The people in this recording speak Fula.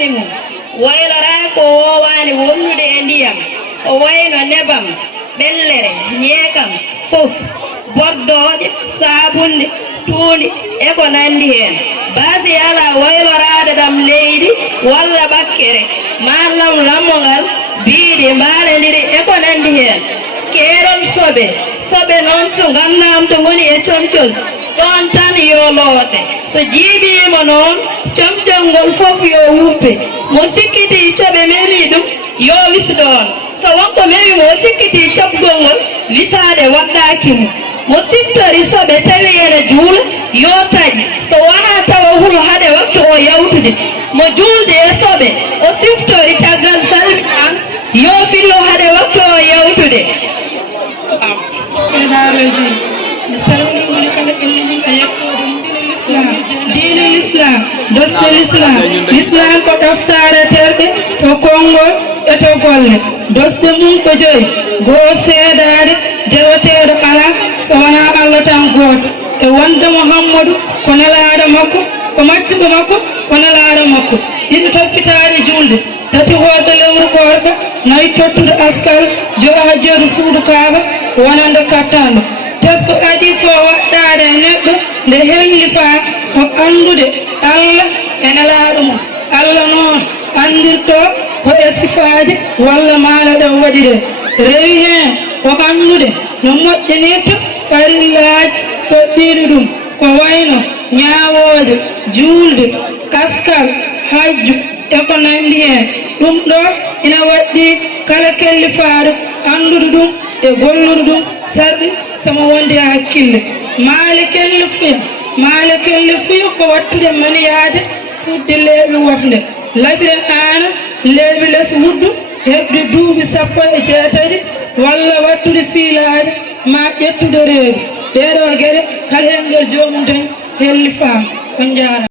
ɓalli mum waylora ko wowani wonnude e ndiyam o wayno nebam ɓellere ñeekam fof bordoje sabunde tuundi e ko nandi hen basi ala waylorade ɗam leydi walla ɓakkere mallam lammogal biiɗi mbalendiri e ko nandi hen keeron soɓe noon so gandam to woni e comcol ɗon tan yo loote so jiiɓima noon comcol ngol fof yo wuppe mo sikkiti coɓe memi ɗum yo wis ɗon so wonko memi mo sikkiti coɓgol ngol wisade waɗɗakimo mo siftori soɓe tawi ene juula yo taƴi so wona tawa hulo haade waktu o yawtude mo juulde e soɓe o siftori caggal salmi an yo fillo haade waktu o yawtude daroji mi salmini kala ɓennuɗi a yakkode l'islam diine l'islam dosde l'islam ko ɗaftare terɗe to konngol e to golle dosde mum ko joyi goo seedade dewateɗo ala so wona allah tan gooto e wonde mouhammadou ko nelaɗo makko ko maccuɓe makko ko nelaɗo makko yiɗi toppitade julde tati hoɗo lewru gorka nayi tottude askal jo hajjodo suudu kaaba wonande kattanɗo tesko adi ko waɗɗade e neɗɗo nde helli fa ko andude allah e nelaɗo mum allah noon andirto ko e sifaji walla maalaɗo waɗi ɗe rewi hen ko andude no moƴƴinirta farillaji ɗoɗɗiɗo ɗum ko wayno ñawoje julde askal hajju e ko nandi hen ɗum ɗo ina waɗɗi kala kelli faaro andude ɗum e gollude ɗum sarɗi somo wondi e hakkille maali kelli fuyo ko wattude maniyade fuɗde leeɓi wofde labire ana leeɓi less wuddu heɓde duuɓi 16 walla wattude fiilade ma ƴettude reedu ɗeɗo gueɗe kala hen ngel jomum dañi helli faam on jaara